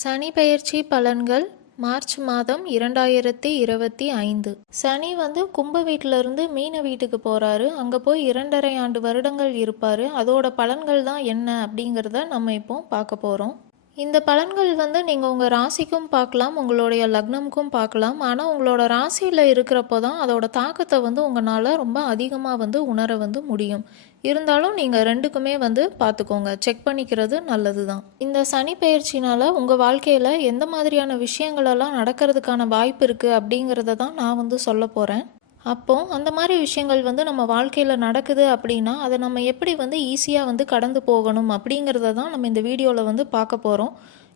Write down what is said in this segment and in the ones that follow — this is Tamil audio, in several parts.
சனி பெயர்ச்சி பலன்கள் மார்ச் மாதம் இரண்டாயிரத்தி இருபத்தி ஐந்து. சனி வந்து கும்ப வீட்டிலிருந்து மீன வீட்டுக்கு போகிறாரு அங்கே போய் இரண்டரை ஆண்டு வருடங்கள் இருப்பார். அதோட பலன்கள் தான் என்ன அப்படிங்கிறத நம்ம இப்போ பார்க்க போகிறோம் இந்த பலன்கள் வந்து நீங்கள் உங்கள் ராசிக்கும் பார்க்கலாம் உங்களுடைய லக்னமுக்கும் பார்க்கலாம். ஆனால் உங்களோட ராசியில் இருக்கிறப்போ தான் அதோட தாக்கத்தை வந்து உங்களால் ரொம்ப அதிகமாக வந்து உணர வந்து முடியும். இருந்தாலும் நீங்கள் ரெண்டுக்குமே வந்து பார்த்துக்கோங்க. செக் பண்ணிக்கிறது நல்லது தான் இந்த சனி பயிற்சினால் உங்கள் வாழ்க்கையில் எந்த மாதிரியான விஷயங்களெல்லாம் நடக்கிறதுக்கான வாய்ப்பு இருக்குது அப்படிங்கிறத தான் நான் வந்து சொல்ல போகிறேன் அப்போ அந்த மாதிரி விஷயங்கள் வந்து நம்ம வாழ்க்கையில் நடக்குது அப்படின்னா அதை நம்ம எப்படி வந்து ஈஸியாக வந்து கடந்து போகணும் அப்படிங்கிறத தான் நம்ம இந்த வீடியோவில் வந்து பார்க்க போகிறோம்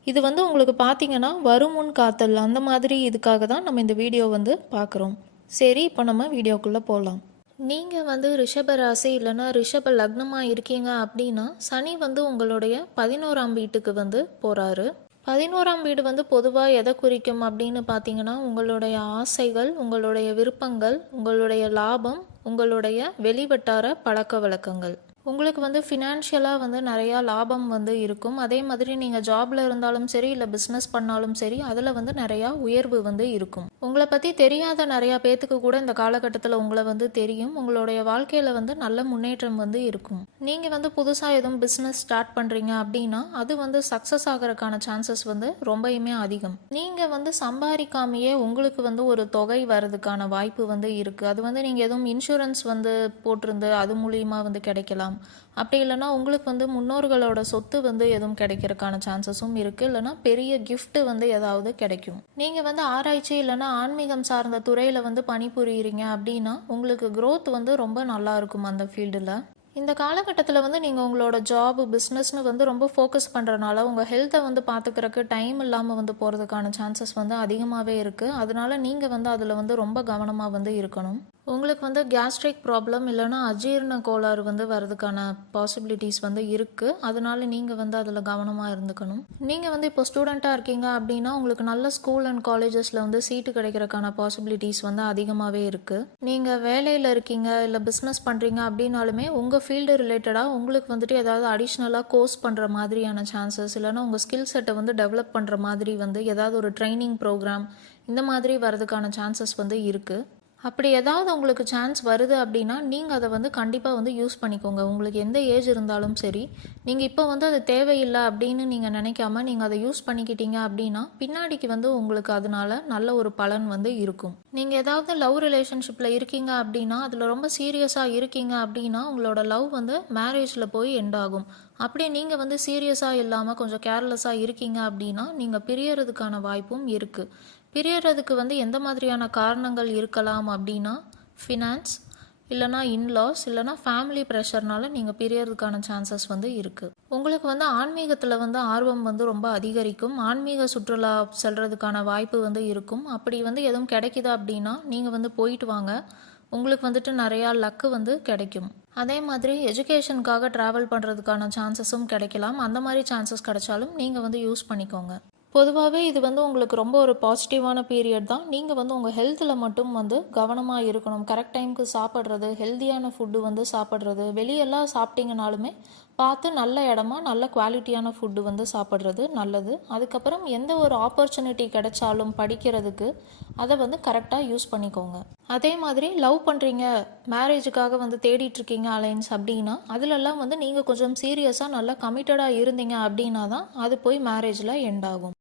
இது வந்து உங்களுக்கு பார்த்தீங்கன்னா வருமுன் காத்தல் அந்த மாதிரி இதுக்காக தான் நம்ம இந்த வீடியோ வந்து பார்க்குறோம் சரி இப்போ நம்ம வீடியோக்குள்ளே போகலாம் நீங்கள் வந்து ரிஷப ராசி இல்லைன்னா ரிஷப லக்னமாக இருக்கீங்க அப்படின்னா சனி வந்து உங்களுடைய பதினோராம் வீட்டுக்கு வந்து போகிறாரு பதினோராம் வீடு வந்து பொதுவாக எதை குறிக்கும் அப்படின்னு பார்த்தீங்கன்னா உங்களுடைய ஆசைகள் உங்களுடைய விருப்பங்கள் உங்களுடைய லாபம் உங்களுடைய வெளிவட்டார பழக்க வழக்கங்கள். உங்களுக்கு வந்து ஃபினான்ஷியலாக வந்து நிறையா லாபம் வந்து இருக்கும். அதே மாதிரி நீங்கள் ஜாபில் இருந்தாலும் சரி இல்லை பிஸ்னஸ் பண்ணாலும் சரி அதில் வந்து நிறையா உயர்வு வந்து இருக்கும். உங்களை பற்றி தெரியாத நிறையா பேத்துக்கு கூட இந்த காலகட்டத்தில் உங்களை வந்து தெரியும். உங்களுடைய வாழ்க்கையில் வந்து நல்ல முன்னேற்றம் வந்து இருக்கும். நீங்கள் வந்து புதுசாக எதுவும் பிஸ்னஸ் ஸ்டார்ட் பண்ணுறீங்க அப்படின்னா அது வந்து சக்ஸஸ் ஆகிறதுக்கான சான்சஸ் வந்து ரொம்பயுமே அதிகம். நீங்கள் வந்து சம்பாதிக்காமையே உங்களுக்கு வந்து ஒரு தொகை வர்றதுக்கான வாய்ப்பு வந்து இருக்குது அது வந்து நீங்கள் எதுவும் இன்சூரன்ஸ் வந்து போட்டிருந்து அது மூலியமாக வந்து கிடைக்கலாம். அப்படி இல்லைன்னா உங்களுக்கு வந்து முன்னோர்களோட சொத்து வந்து எதுவும் கிடைக்கிறதுக்கான சான்சஸும் இருக்குது இல்லைன்னா பெரிய கிஃப்ட்டு வந்து ஏதாவது கிடைக்கும். நீங்கள் வந்து ஆராய்ச்சி இல்லைன்னா ஆன்மீகம் சார்ந்த துறையில் வந்து பணிபுரியுறீங்க அப்படின்னா உங்களுக்கு க்ரோத் வந்து ரொம்ப நல்லா இருக்கும் அந்த ஃபீல்டில் இந்த காலகட்டத்தில் வந்து நீங்கள் உங்களோட ஜாப் பிஸ்னஸ்னு வந்து ரொம்ப ஃபோக்கஸ் பண்ணுறனால உங்கள் ஹெல்த்தை வந்து பார்த்துக்கிறக்கு டைம் இல்லாமல் வந்து போகிறதுக்கான சான்சஸ் வந்து அதிகமாகவே இருக்குது அதனால நீங்கள் வந்து அதில் வந்து ரொம்ப கவனமாக வந்து இருக்கணும். உங்களுக்கு வந்து கேஸ்ட்ரிக் ப்ராப்ளம் இல்லைன்னா அஜீரண கோளாறு வந்து வரதுக்கான பாசிபிலிட்டிஸ் வந்து இருக்குது அதனால நீங்கள் வந்து அதில் கவனமாக இருந்துக்கணும். நீங்கள் வந்து இப்போ ஸ்டூடெண்ட்டாக இருக்கீங்க அப்படின்னா உங்களுக்கு நல்ல ஸ்கூல் அண்ட் காலேஜஸில் வந்து சீட்டு கிடைக்கிறதுக்கான பாசிபிலிட்டிஸ் வந்து அதிகமாகவே இருக்குது நீங்கள் வேலையில் இருக்கீங்க இல்லை பிஸ்னஸ் பண்ணுறீங்க அப்படின்னாலுமே உங்கள் ஃபீல்டு ரிலேட்டடாக உங்களுக்கு வந்துட்டு ஏதாவது அடிஷ்னலாக கோர்ஸ் பண்ணுற மாதிரியான சான்சஸ் இல்லைன்னா உங்கள் ஸ்கில் செட்டை வந்து டெவலப் பண்ணுற மாதிரி வந்து ஏதாவது ஒரு ட்ரைனிங் ப்ரோக்ராம் இந்த மாதிரி வரதுக்கான சான்சஸ் வந்து இருக்குது அப்படி ஏதாவது உங்களுக்கு சான்ஸ் வருது அப்படின்னா நீங்கள் அதை வந்து கண்டிப்பாக வந்து யூஸ் பண்ணிக்கோங்க. உங்களுக்கு எந்த ஏஜ் இருந்தாலும் சரி. நீங்கள் இப்போ வந்து அது தேவையில்லை அப்படின்னு நீங்கள் நினைக்காம நீங்கள் அதை யூஸ் பண்ணிக்கிட்டீங்க அப்படின்னா பின்னாடிக்கு வந்து உங்களுக்கு அதனால நல்ல ஒரு பலன் வந்து இருக்கும். நீங்கள் ஏதாவது லவ் ரிலேஷன்ஷிப்பில் இருக்கீங்க அப்படின்னா அதில் ரொம்ப சீரியஸாக இருக்கீங்க அப்படின்னா உங்களோட லவ் வந்து மேரேஜில் போய் எண்ட் ஆகும். அப்படி நீங்கள் வந்து சீரியஸாக இல்லாமல் கொஞ்சம் கேர்லெஸ்ஸாக இருக்கீங்க அப்படின்னா நீங்கள் பிரியறதுக்கான வாய்ப்பும் இருக்குது பிரியறதுக்கு வந்து எந்த மாதிரியான காரணங்கள் இருக்கலாம் அப்படின்னா ஃபினான்ஸ் இல்லைனா இன்லாஸ் இல்லைனா ஃபேமிலி ப்ரெஷர்னால நீங்கள் பிரியறதுக்கான சான்சஸ் வந்து இருக்குது உங்களுக்கு வந்து ஆன்மீகத்தில் வந்து ஆர்வம் வந்து ரொம்ப அதிகரிக்கும். ஆன்மீக சுற்றுலா செல்றதுக்கான வாய்ப்பு வந்து இருக்கும். அப்படி வந்து எதுவும் கிடைக்குதா அப்படின்னா நீங்கள் வந்து போயிட்டு வாங்க. உங்களுக்கு வந்துட்டு நிறையா லக்கு வந்து கிடைக்கும். அதே மாதிரி எஜுகேஷனுக்காக ட்ராவல் பண்ணுறதுக்கான சான்சஸும் கிடைக்கலாம். அந்த மாதிரி சான்சஸ் கிடைச்சாலும் நீங்கள் வந்து யூஸ் பண்ணிக்கோங்க. பொதுவாகவே இது வந்து உங்களுக்கு ரொம்ப ஒரு பாசிட்டிவான பீரியட் தான். நீங்கள் வந்து உங்கள் ஹெல்த்தில் மட்டும் வந்து கவனமாக இருக்கணும். கரெக்ட் டைமுக்கு சாப்பிட்றது ஹெல்த்தியான ஃபுட்டு வந்து சாப்பிட்றது வெளியெல்லாம் சாப்பிட்டீங்கனாலுமே பார்த்து நல்ல இடமா நல்ல குவாலிட்டியான ஃபுட்டு வந்து சாப்பிட்றது நல்லது. அதுக்கப்புறம் எந்த ஒரு ஆப்பர்ச்சுனிட்டி கிடைச்சாலும் படிக்கிறதுக்கு அதை வந்து கரெக்டாக யூஸ் பண்ணிக்கோங்க. அதே மாதிரி லவ் பண்ணுறீங்க மேரேஜுக்காக வந்து தேடிட்டு இருக்கீங்க அலைன்ஸ் அப்படின்னா அதிலெல்லாம் வந்து நீங்கள் கொஞ்சம் சீரியஸாக நல்லா கமிட்டடாக இருந்தீங்க அப்படின்னா தான் அது போய் மேரேஜில் எண்ட் ஆகும்.